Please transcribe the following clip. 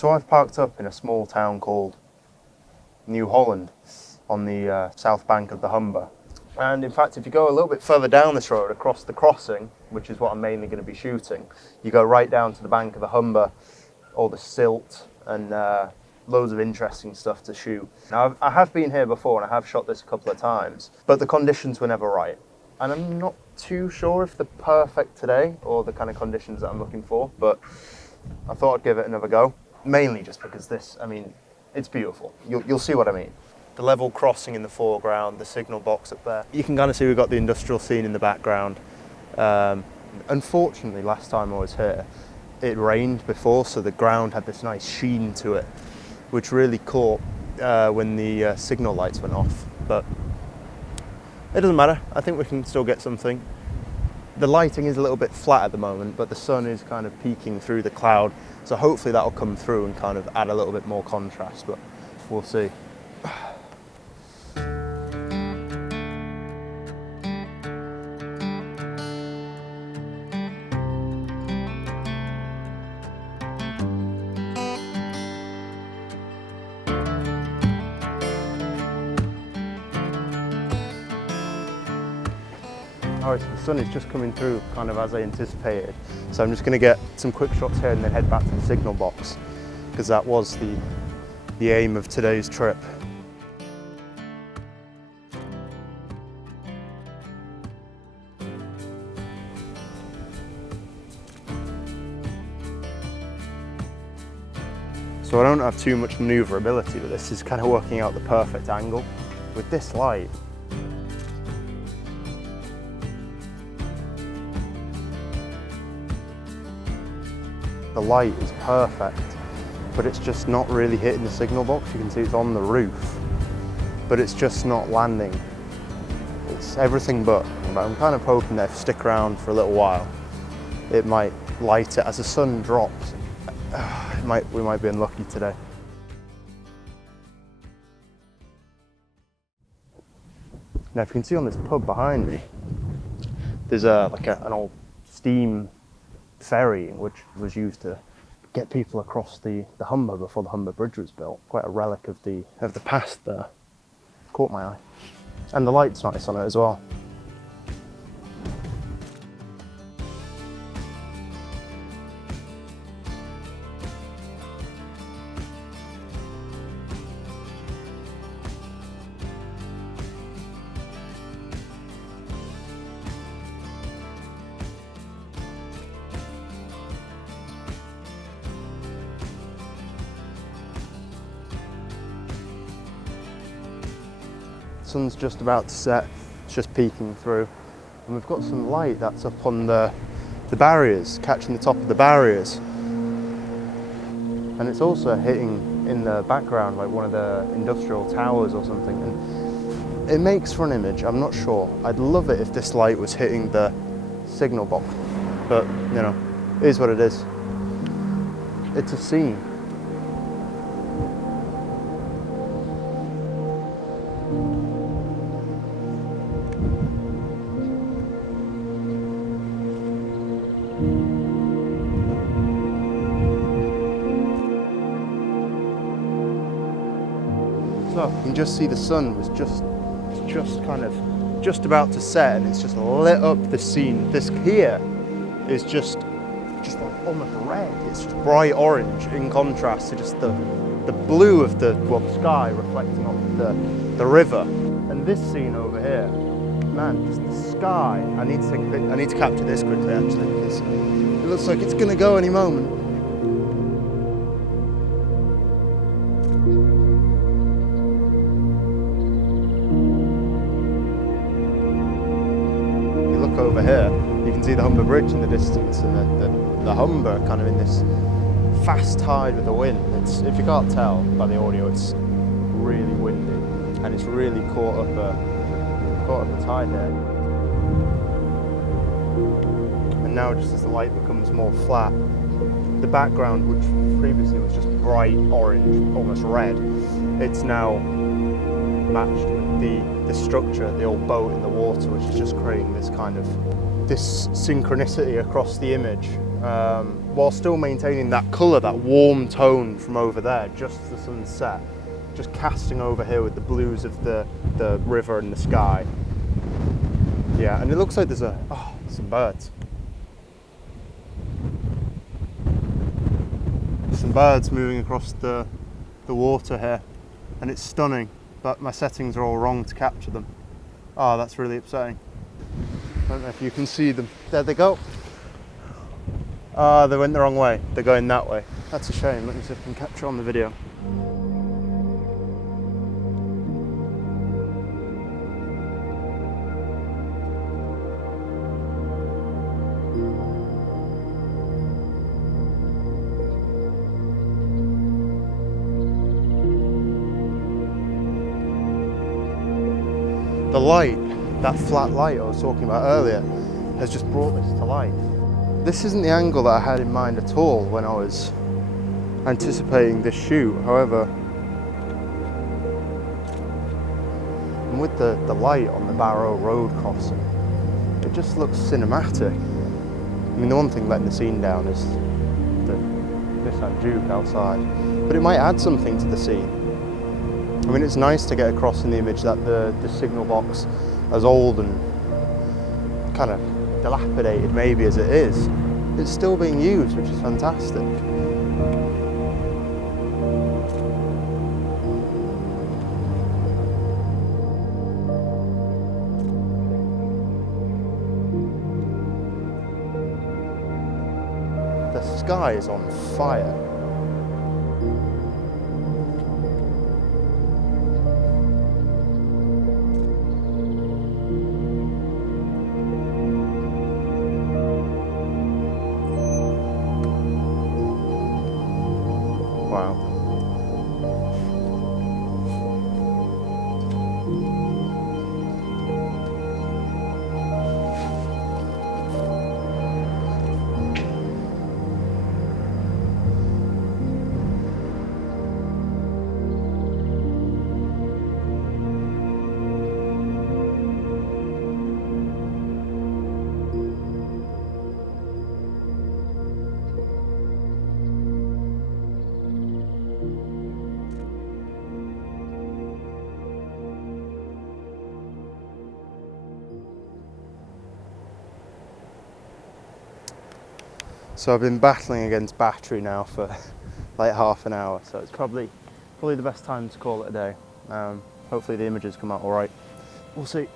So I've parked up in a small town called New Holland on the south bank of the Humber. And in fact, if you go a little bit further down this road, across the crossing, which is what I'm mainly going to be shooting, you go right down to the bank of the Humber, all the silt and loads of interesting stuff to shoot. Now, I have been here before and I have shot this a couple of times, but the conditions were never right. And I'm not too sure if they're perfect today or the kind of conditions that I'm looking for, but I thought I'd give it another go. Mainly just because this, I mean, it's beautiful. You'll see what I mean. The level crossing in the foreground, the signal box up there. You can kind of see we've got the industrial scene in the background. Unfortunately, last time I was here, it rained before, so the ground had this nice sheen to it, which really caught when the signal lights went off. But it doesn't matter. I think we can still get something. The lighting is a little bit flat at the moment, but the sun is kind of peeking through the cloud, so hopefully that'll come through and kind of add a little bit more contrast, but we'll see. Alright, so the sun is just coming through kind of as I anticipated. So I'm just going to get some quick shots here and then head back to the signal box, because that was the aim of today's trip. So I don't have too much maneuverability, but this is kind of working out the perfect angle. With this light, the light is perfect, but it's just not really hitting the signal box. You can see it's on the roof, but it's just not landing. It's everything but I'm kind of hoping that if I stick around for a little while, it might light it as the sun drops. We might be unlucky today. Now, if you can see on this pub behind me, there's an old steam ferry which was used to get people across the Humber before the Humber Bridge was built. Quite a relic of the past there. Caught my eye. And the light's nice on it as well. Sun's just about to set, it's just peeking through, and we've got some light that's up on the barriers, catching the top of the barriers, and it's also hitting in the background like one of the industrial towers or something, and it makes for an image. I'm not sure. I'd love it if this light was hitting the signal box, but you know, it is what it is. It's a scene. So you can just see the sun was just about to set, and it's just lit up the scene. This here is just like almost red. It's just bright orange in contrast to just the blue of the sky reflecting off the river. And this scene over here, man, just the sky. I need to capture this quickly actually, because it looks like it's gonna go any moment. Over here, you can see the Humber Bridge in the distance, and the Humber kind of in this fast tide with the wind. If you can't tell by the audio, it's really windy, and it's really caught up the tide there. And now, just as the light becomes more flat, the background, which previously was just bright orange, almost red, it's now matched with the structure, the old boat in the water, which is just creating this kind of synchronicity across the image. while still maintaining that colour, that warm tone from over there, just as the sun set, just casting over here with the blues of the river and the sky. Yeah, and it looks like there's some birds. Some birds moving across the water here, and it's stunning, but my settings are all wrong to capture them. Oh, that's really upsetting. I don't know if you can see them. There they go. Ah, they went the wrong way. They're going that way. That's a shame. Let me see if I can capture on the video. The light, that flat light I was talking about earlier, has just brought this to life. This isn't the angle that I had in mind at all when I was anticipating this shoot. However, and with the light on the Barrow Road crossing, it just looks cinematic. I mean, the one thing letting the scene down is the Nissan Juke outside, but it might add something to the scene. I mean, it's nice to get across in the image that the signal box, as old and kind of dilapidated maybe as it is, it's still being used, which is fantastic. The sky is on fire. Wow. So I've been battling against battery now for like half an hour, so it's probably the best time to call it a day. Hopefully the images come out all right. We'll see.